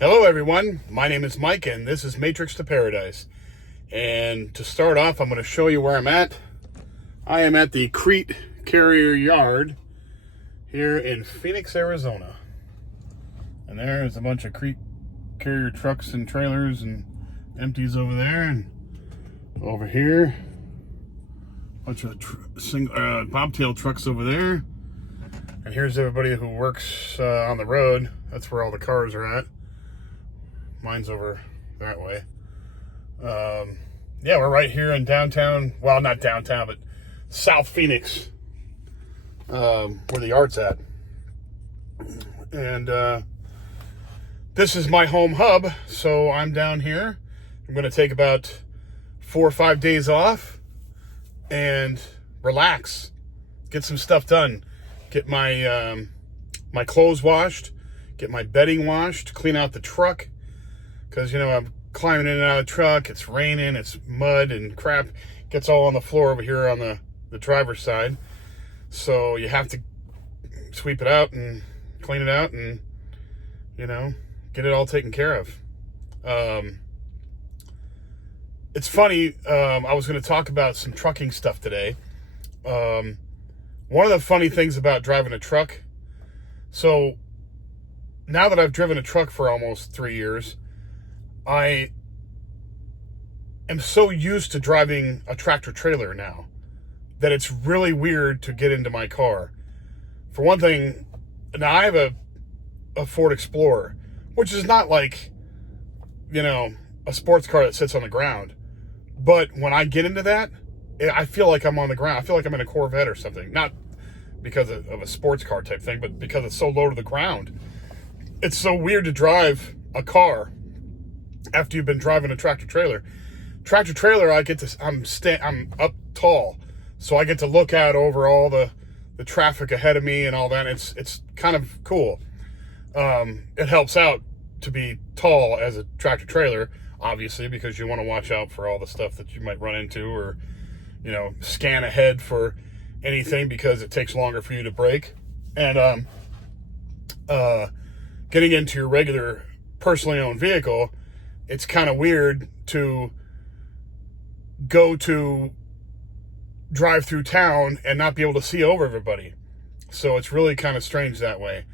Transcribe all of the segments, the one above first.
Hello everyone, my name is Mike and this is Matrix to Paradise. And to start off, I'm going to show you where I'm at. I am at the Crete Carrier Yard here in Phoenix, Arizona. And there's a bunch of Crete Carrier trucks and trailers and empties over there. And over here, a bunch of bobtail trucks over there. And here's everybody who works on the road. That's where all the cars are at. Mine's over that way. Yeah, we're right here in downtown. Well, not downtown, but South Phoenix, where the yard's at. And this is my home hub, so I'm down here. I'm going to take about 4 or 5 days off and relax, get some stuff done, get my my clothes washed, get my bedding washed, clean out the truck. Because, you know, I'm climbing in and out of the truck. It's raining. It's mud and crap. Gets all on the floor over here on the driver's side. So you have to sweep it out and clean it out and, you know, get it all taken care of. It's funny. I was going to talk about some trucking stuff today. One of the funny things about driving a truck. So now that I've driven a truck for almost 3 years, I am so used to driving a tractor trailer now that it's really weird to get into my car. For one thing, now I have a Ford Explorer, which is not like, you know, a sports car that sits on the ground. But when I get into that, I feel like I'm on the ground. I feel like I'm in a Corvette or something. Not because of a sports car type thing, but because it's so low to the ground. It's so weird to drive a car after you've been driving a tractor trailer. Tractor trailer, I'm up tall, so I get to look out over all the traffic ahead of me and all that. It's kind of cool. It helps out to be tall as a tractor trailer, obviously, because you want to watch out for all the stuff that you might run into, or, you know, scan ahead for anything because it takes longer for you to brake. And getting into your regular personally owned vehicle, it's kind of weird to go to drive through town and not be able to see over everybody. So it's really kind of strange that way.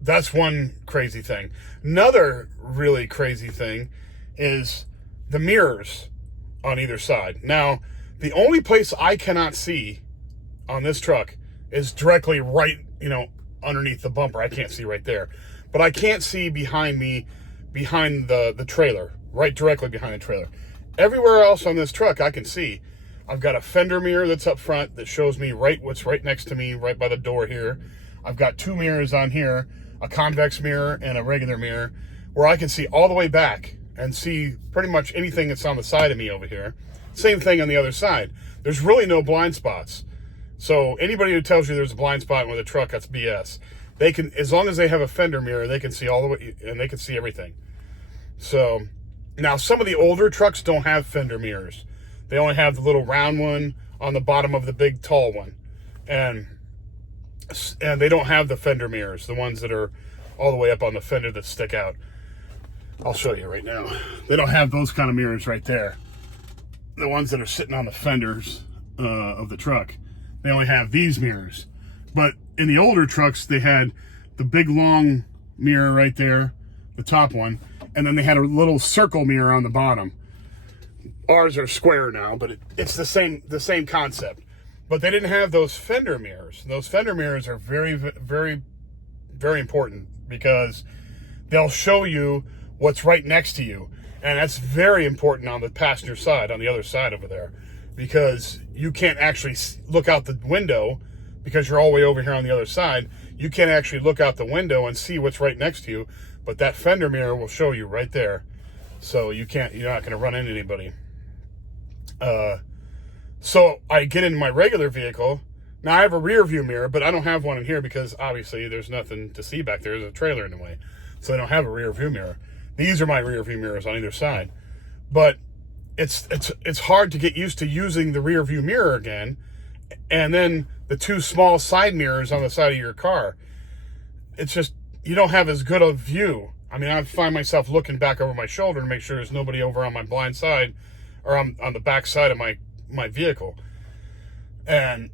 That's one crazy thing. Another really crazy thing is the mirrors on either side. Now, the only place I cannot see on this truck is directly right, you know, underneath the bumper. I can't see right there. But I can't see behind me, behind the trailer, right directly behind the trailer. Everywhere else on this truck I can see. I've got a fender mirror that's up front that shows me what's right next to me, right by the door here. I've got 2 mirrors on here, a convex mirror and a regular mirror, where I can see all the way back and see pretty much anything that's on the side of me over here. Same thing on the other side. There's really no blind spots. So anybody who tells you there's a blind spot with a truck, that's BS. They can, as long as they have a fender mirror, they can see all the way, and they can see everything. So now some of the older trucks don't have fender mirrors. They only have the little round one on the bottom of the big tall one. And they don't have the fender mirrors, the ones that are all the way up on the fender that stick out. I'll show you right now. They don't have those kind of mirrors right there. The ones that are sitting on the fenders of the truck. They only have these mirrors. But in the older trucks, they had the big long mirror right there, the top one, and then they had a little circle mirror on the bottom. Ours are square now, but it's the same concept. But they didn't have those fender mirrors. Those fender mirrors are very, very, very important because they'll show you what's right next to you. And that's very important on the passenger side, on the other side over there, because you can't actually look out the window because you're all the way over here on the other side. You can't actually look out the window and see what's right next to you, but that fender mirror will show you right there. So you're not going to run into anybody. So I get in my regular vehicle. Now I have a rear view mirror, but I don't have one in here because obviously there's nothing to see back there. There's a trailer in the way. So I don't have a rear view mirror. These are my rear view mirrors on either side. But it's hard to get used to using the rear view mirror again. And then the 2 small side mirrors on the side of your car. It's just you don't have as good a view. I mean, I find myself looking back over my shoulder to make sure there's nobody over on my blind side or on the back side of my vehicle. And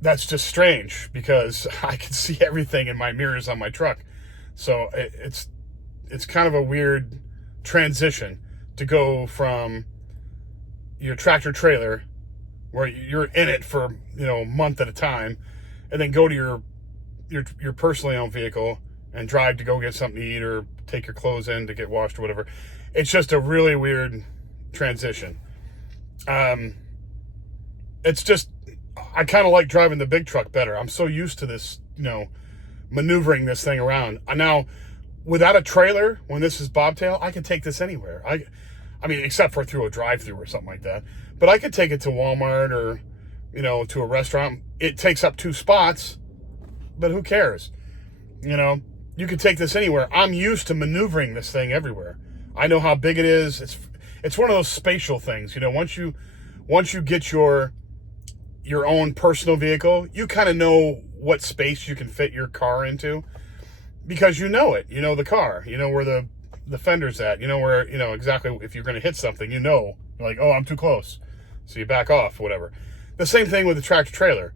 that's just strange because I can see everything in my mirrors on my truck. So it's kind of a weird transition to go from your tractor trailer where you're in it for, a month at a time, and then go to your personally owned vehicle and drive to go get something to eat or take your clothes in to get washed or whatever. It's just a really weird transition. It's just, I kind of like driving the big truck better. I'm so used to this, maneuvering this thing around. Now, without a trailer, when this is bobtail, I can take this anywhere. I mean, except for through a drive-through or something like that. But I could take it to Walmart or, to a restaurant. It takes up 2 spots, but who cares? You could take this anywhere. I'm used to maneuvering this thing everywhere. I know how big it is. It's one of those spatial things. Once you get your own personal vehicle, you kind of know what space you can fit your car into because you know it. You know the car. You know where the fender's at. You know where, exactly if you're going to hit something, you're like, oh, I'm too close. So you back off, whatever. The same thing with the tractor trailer.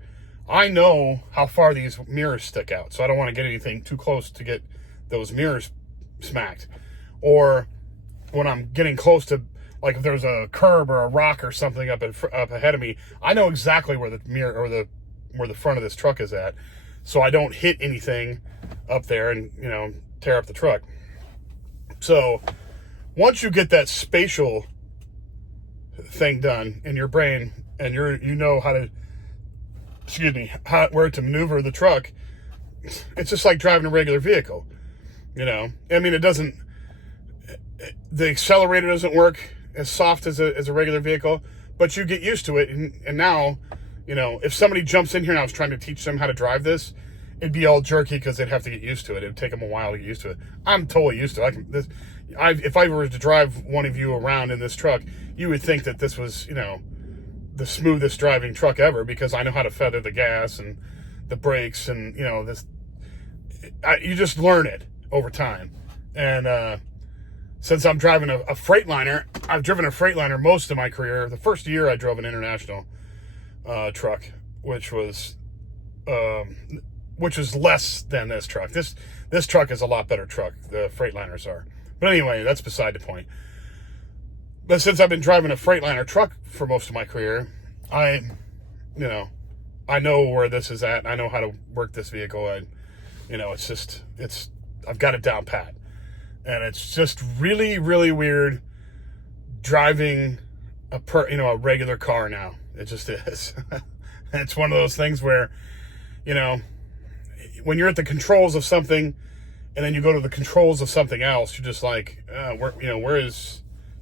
I know how far these mirrors stick out, so I don't want to get anything too close to get those mirrors smacked. Or when I'm getting close to, like if there's a curb or a rock or something up ahead of me, I know exactly where the mirror or where the front of this truck is at, so I don't hit anything up there and tear up the truck. So once you get that spatial thing done in your brain and you know how to, where to maneuver the truck, it's just like driving a regular vehicle. I mean, the accelerator doesn't work as soft as a regular vehicle, but you get used to it. And now, if somebody jumps in here and I was trying to teach them how to drive this, it'd be all jerky because they'd have to get used to it. It'd take them a while to get used to it. I'm totally used to it. If I were to drive one of you around in this truck, you would think that this was, the smoothest driving truck ever because I know how to feather the gas and the brakes and, you just learn it over time. And since I'm driving a Freightliner, I've driven a Freightliner most of my career. The first year I drove an International truck, which was less than this truck. This truck is a lot better truck. The Freightliners are. But anyway, that's beside the point. But since I've been driving a Freightliner truck for most of my career, I know where this is at. I know how to work this vehicle. I've got it down pat. And it's just really, really weird driving a regular car now. It just is. It's one of those things where, when you're at the controls of something and then you go to the controls of something else, you're just like,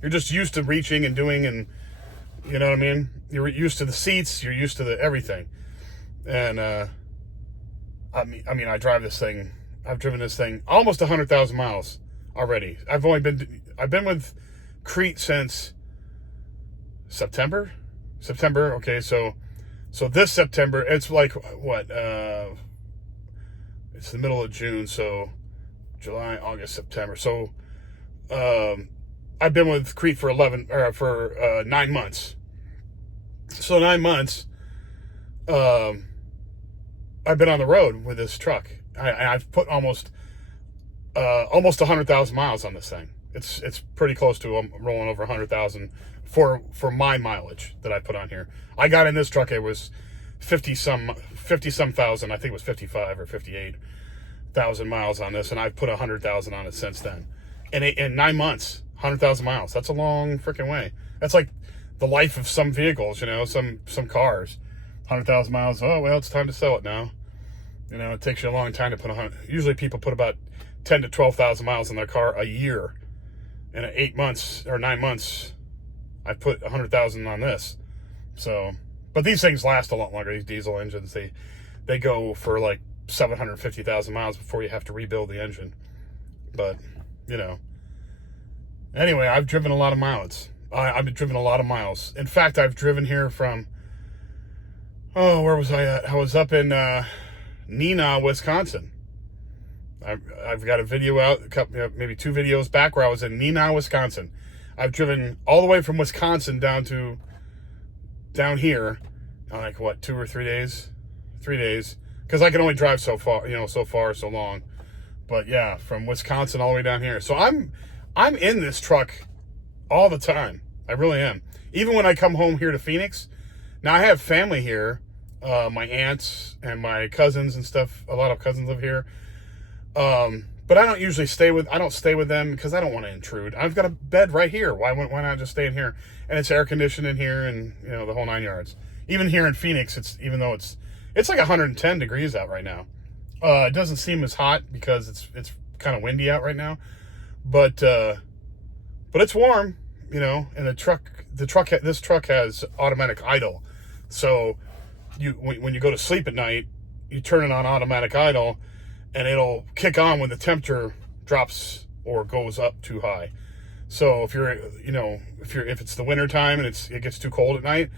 you're just used to reaching and doing, and you know what I mean? You're used to the seats, you're used to everything. And, I drive this thing, I've driven this thing almost 100,000 miles already. I've been with Crete since September. Okay. So this September, it's like what, it's the middle of June. So July, August, September. So, I've been with Crete for 9 months. So 9 months, I've been on the road with this truck. I've put almost 100,000 miles on this thing. It's pretty close to rolling over 100,000 for my mileage that I put on here. I got in this truck, it was 50 some thousand. I think it was 55 or 58,000 miles on this, and I've put 100,000 on it since then. In 9 months. 100,000 miles. That's a long freaking way. That's like the life of some vehicles, some cars. 100,000 miles. Oh, well, it's time to sell it now. It takes you a long time to put 100. Usually people put about 10 to 12,000 miles in their car a year. And in 8 months or 9 months, I put 100,000 on this. So, but these things last a lot longer. These diesel engines, they go for like 750,000 miles before you have to rebuild the engine. But, anyway, I've driven a lot of miles. I've driven a lot of miles. In fact, I've driven here from, where was I at? I was up in Neenah, Wisconsin. I've got a video out, maybe 2 videos back, where I was in Neenah, Wisconsin. I've driven all the way from Wisconsin down here, like what, 2 or 3 days? 3 days, because I can only drive so far, so long. But yeah, from Wisconsin all the way down here. So I'm in this truck all the time. I really am. Even when I come home here to Phoenix. Now, I have family here, my aunts and my cousins and stuff. A lot of cousins live here. But I don't usually stay with them because I don't want to intrude. I've got a bed right here. Why not just stay in here? And it's air conditioned in here, and the whole 9 yards. Even here in Phoenix, even though it's like 110 degrees out right now. It doesn't seem as hot because it's kind of windy out right now, but it's warm, and this truck has automatic idle. So when you go to sleep at night, you turn it on automatic idle, and it'll kick on when the temperature drops or goes up too high. So if it's the winter time and it gets too cold at night,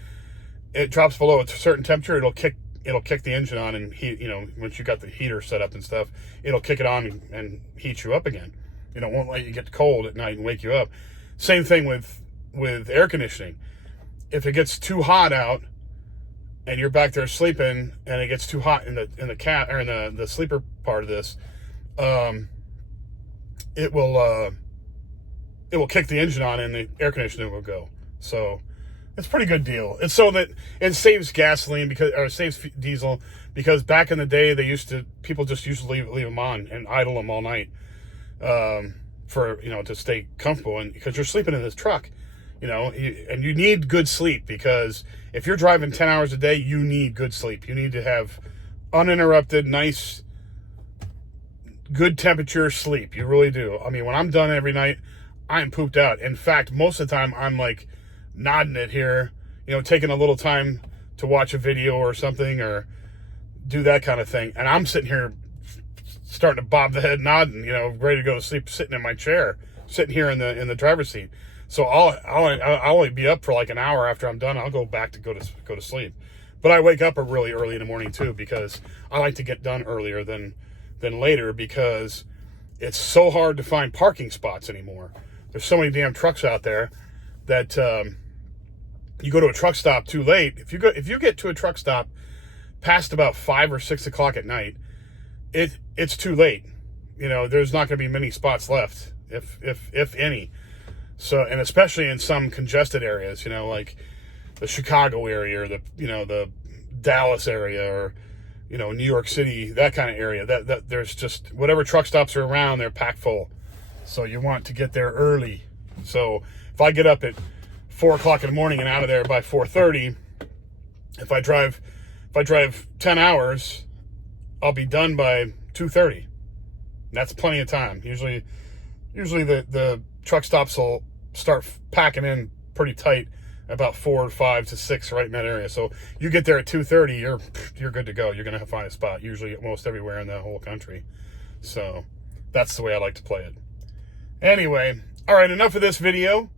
it drops below a certain temperature, it'll kick the engine on and heat, once you got the heater set up and stuff, it'll kick it on and heat you up again. It won't let you get cold at night and wake you up. Same thing with air conditioning. If it gets too hot out and you're back there sleeping and it gets too hot in the sleeper part of this, it will kick the engine on and the air conditioning will go. So it's a pretty good deal. It's so that it saves gasoline or saves diesel, because back in the day people just used to leave them on and idle them all night, for to stay comfortable, and because you're sleeping in this truck, and you need good sleep, because if you're driving 10 hours a day, you need good sleep. You need to have uninterrupted, nice, good temperature sleep. You really do. I mean, when I'm done every night, I am pooped out. In fact, most of the time I'm like nodding it here, taking a little time to watch a video or something, or do that kind of thing. And I'm sitting here starting to bob the head, nodding, ready to go to sleep, sitting in my chair, sitting here in the driver's seat. So I'll only be up for like an hour. After I'm done, I'll go back to go to sleep. But I wake up really early in the morning too, because I like to get done earlier than later, because it's so hard to find parking spots anymore. There's so many damn trucks out there that you go to a truck stop too late. If you get to a truck stop past about 5 or 6 o'clock at night, it's too late. There's not going to be many spots left, if any. So, and especially in some congested areas, like the Chicago area, or the Dallas area, or New York City, that kind of area. That there's just whatever truck stops are around, they're packed full. So you want to get there early. So if I get up at 4 o'clock in the morning and out of there by 4:30, if I drive 10 hours, I'll be done by 2:30. That's plenty of time. Usually the truck stops will start packing in pretty tight about 4 or 5 to 6 right in that area. So you get there at 2:30, you're good to go. You're going to find a spot, usually most everywhere in the whole country. So that's the way I like to play it. Anyway, all right, enough of this video.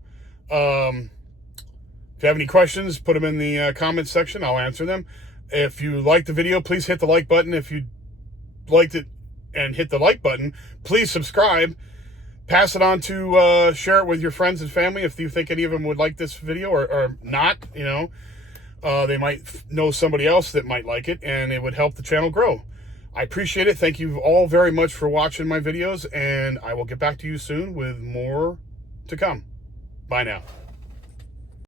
If you have any questions, put them in the comments section. I'll answer them. If you liked the video, please hit the like button. If you liked it and hit the like button, please subscribe. Pass it on to, share it with your friends and family if you think any of them would like this video, or not, they might know somebody else that might like it, and it would help the channel grow. I appreciate it. Thank you all very much for watching my videos, and I will get back to you soon with more to come. Bye now.